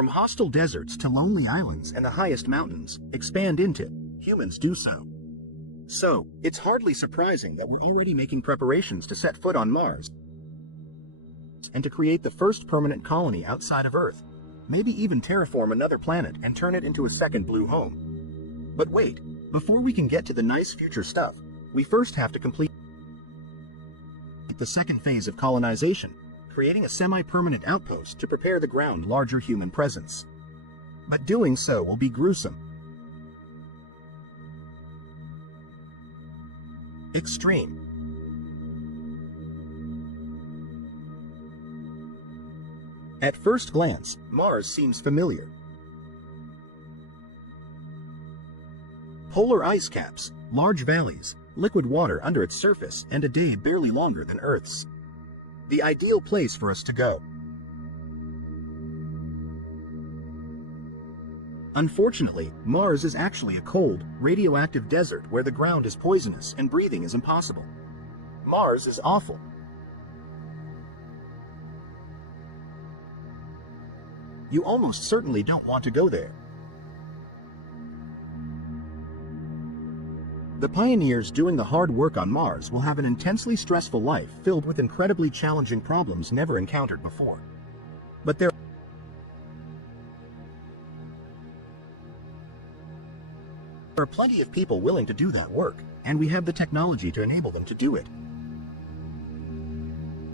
From hostile deserts to lonely islands and the highest mountains, expand into, humans do so. So, it's hardly surprising that we're already making preparations to set foot on Mars and to create the first permanent colony outside of Earth, maybe even terraform another planet and turn it into a second blue home. But wait, before we can get to the nice future stuff, we first have to complete the second phase of colonization, creating a semi-permanent outpost to prepare the ground for larger human presence. But doing so will be gruesome, extreme. At first glance, Mars seems familiar. Polar ice caps, large valleys, liquid water under its surface, and a day barely longer than Earth's. The ideal place for us to go. Unfortunately, Mars is actually a cold, radioactive desert where the ground is poisonous and breathing is impossible. Mars is awful. You almost certainly don't want to go there. The pioneers doing the hard work on Mars will have an intensely stressful life filled with incredibly challenging problems never encountered before. But there are plenty of people willing to do that work, and we have the technology to enable them to do it.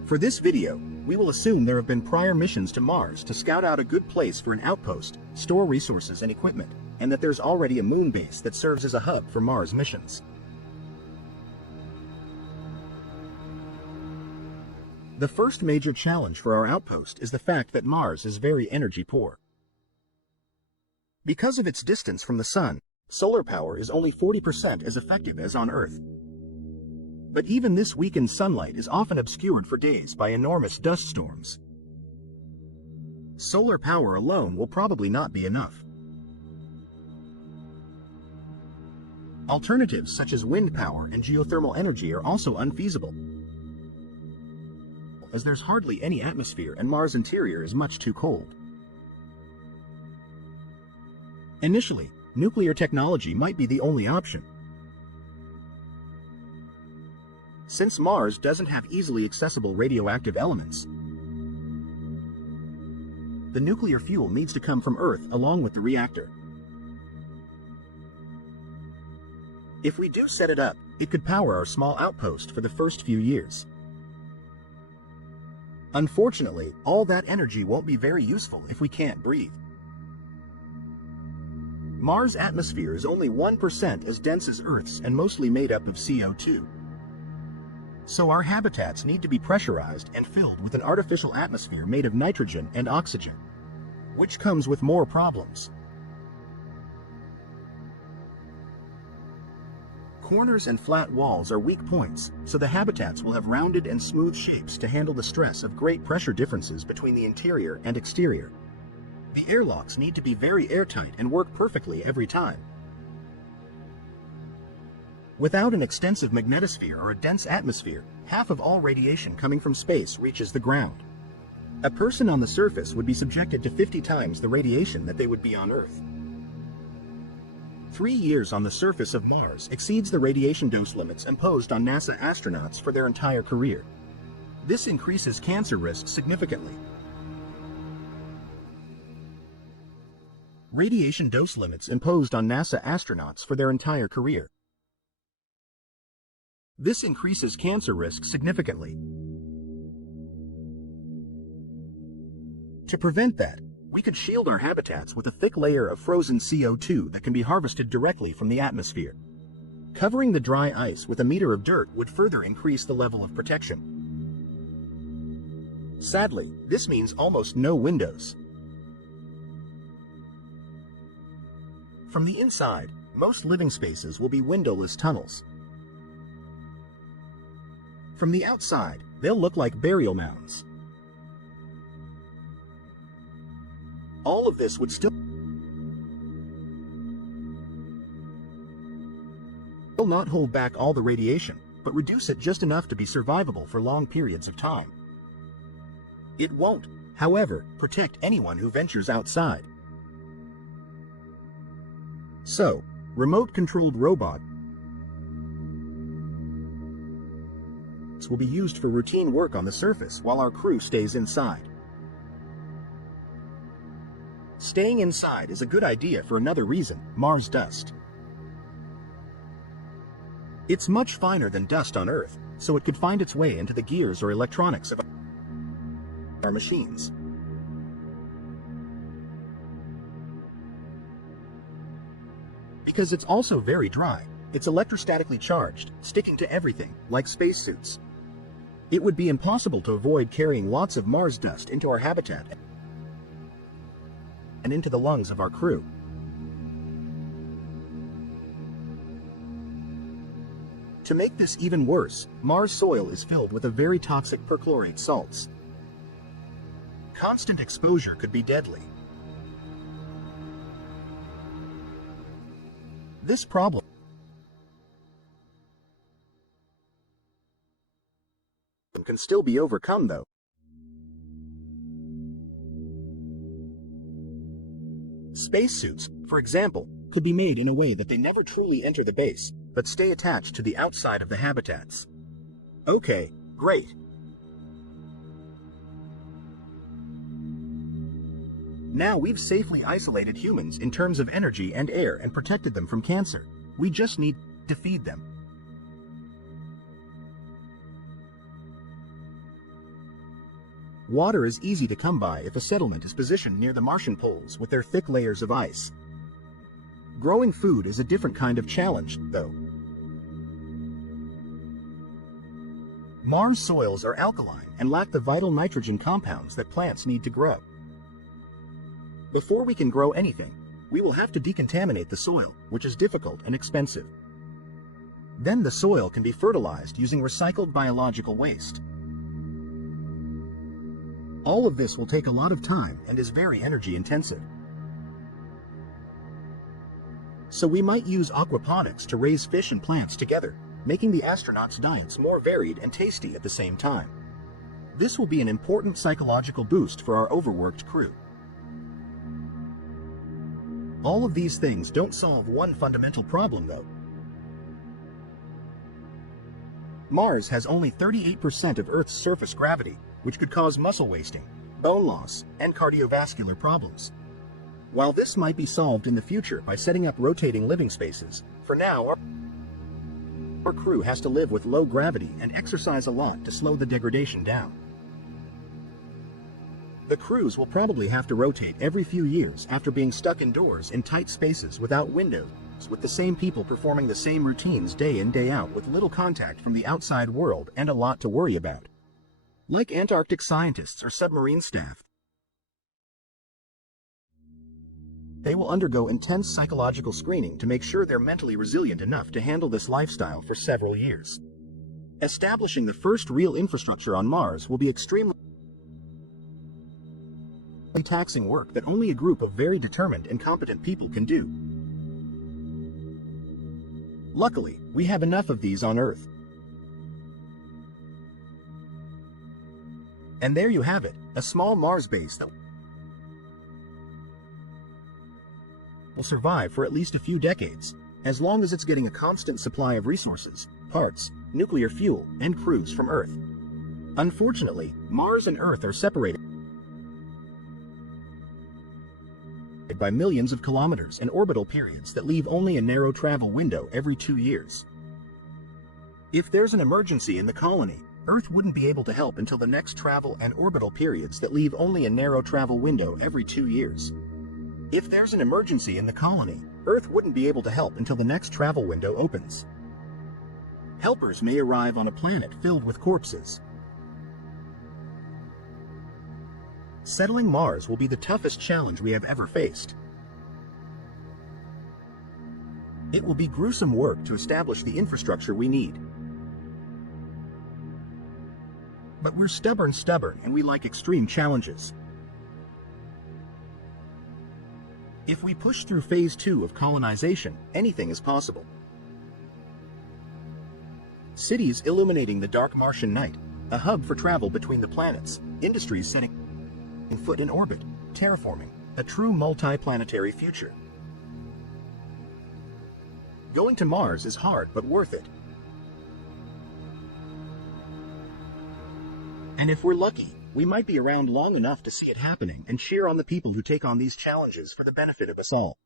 For this video, we will assume there have been prior missions to Mars to scout out a good place for an outpost, store resources and equipment, and that there's already a moon base that serves as a hub for Mars missions. The first major challenge for our outpost is the fact that Mars is very energy poor. Because of its distance from the Sun, solar power is only 40% as effective as on Earth. But even this weakened sunlight is often obscured for days by enormous dust storms. Solar power alone will probably not be enough. Alternatives such as wind power and geothermal energy are also unfeasible, as there's hardly any atmosphere and Mars' interior is much too cold. Initially, nuclear technology might be the only option. Since Mars doesn't have easily accessible radioactive elements, the nuclear fuel needs to come from Earth along with the reactor. If we do set it up, it could power our small outpost for the first few years. Unfortunately, all that energy won't be very useful if we can't breathe. Mars' atmosphere is only 1% as dense as Earth's and mostly made up of CO2. So our habitats need to be pressurized and filled with an artificial atmosphere made of nitrogen and oxygen, which comes with more problems. Corners and flat walls are weak points, so the habitats will have rounded and smooth shapes to handle the stress of great pressure differences between the interior and exterior. The airlocks need to be very airtight and work perfectly every time. Without an extensive magnetosphere or a dense atmosphere, half of all radiation coming from space reaches the ground. A person on the surface would be subjected to 50 times the radiation that they would be on Earth. 3 years on the surface of Mars exceeds the radiation dose limits imposed on NASA astronauts for their entire career. This increases cancer risk significantly. Radiation dose limits imposed on NASA astronauts for their entire career. This increases cancer risk significantly. To prevent that, we could shield our habitats with a thick layer of frozen CO2 that can be harvested directly from the atmosphere. Covering the dry ice with a meter of dirt would further increase the level of protection. Sadly, this means almost no windows. From the inside, most living spaces will be windowless tunnels. From the outside, they'll look like burial mounds. All of this would still not hold back all the radiation, but reduce it just enough to be survivable for long periods of time. It won't, However, protect anyone who ventures outside. So, remote-controlled robots will be used for routine work on the surface while our crew stays inside. Staying inside is a good idea for another reason: Mars dust. It's much finer than dust on Earth, so it could find its way into the gears or electronics of our machines. Because it's also very dry, it's electrostatically charged, sticking to everything, like spacesuits. It would be impossible to avoid carrying lots of Mars dust into our habitat and into the lungs of our crew. To make this even worse, Mars soil is filled with a very toxic perchlorate salts. Constant exposure could be deadly. This problem can still be overcome, though. Spacesuits, for example, could be made in a way that they never truly enter the base, but stay attached to the outside of the habitats. Okay, great. Now we've safely isolated humans in terms of energy and air and protected them from cancer. We just need to feed them. Water is easy to come by if a settlement is positioned near the Martian poles with their thick layers of ice. Growing food is a different kind of challenge, though. Mars soils are alkaline and lack the vital nitrogen compounds that plants need to grow. Before we can grow anything, we will have to decontaminate the soil, which is difficult and expensive. Then the soil can be fertilized using recycled biological waste. All of this will take a lot of time and is very energy intensive. So we might use aquaponics to raise fish and plants together, making the astronauts' diets more varied and tasty at the same time. This will be an important psychological boost for our overworked crew. All of these things don't solve one fundamental problem, though. Mars has only 38% of Earth's surface gravity, which could cause muscle wasting, bone loss, and cardiovascular problems. While this might be solved in the future by setting up rotating living spaces, for now our crew has to live with low gravity and exercise a lot to slow the degradation down. The crews will probably have to rotate every few years after being stuck indoors in tight spaces without windows, with the same people performing the same routines day in, day out with little contact from the outside world and a lot to worry about. Like Antarctic scientists or submarine staff, they will undergo intense psychological screening to make sure they're mentally resilient enough to handle this lifestyle for several years. Establishing the first real infrastructure on Mars will be extremely taxing work that only a group of very determined and competent people can do. Luckily, we have enough of these on Earth. And there you have it, a small Mars base that will survive for at least a few decades, as long as it's getting a constant supply of resources, parts, nuclear fuel, and crews from Earth. Unfortunately, Mars and Earth are separated by millions of kilometers and orbital periods that leave only a narrow travel window every 2 years. If there's an emergency in the colony, Earth wouldn't be able to help until the next travel and orbital periods that leave only a narrow travel window every 2 years. If there's an emergency in the colony, Earth wouldn't be able to help until the next travel window opens. Helpers may arrive on a planet filled with corpses. Settling Mars will be the toughest challenge we have ever faced. It will be gruesome work to establish the infrastructure we need. But we're stubborn, and we like extreme challenges. If we push through phase 2 of colonization, anything is possible. Cities illuminating the dark Martian night, a hub for travel between the planets, industries setting foot in orbit, terraforming a true multi-planetary future. Going to Mars is hard but worth it. And if we're lucky, we might be around long enough to see it happening and cheer on the people who take on these challenges for the benefit of us all.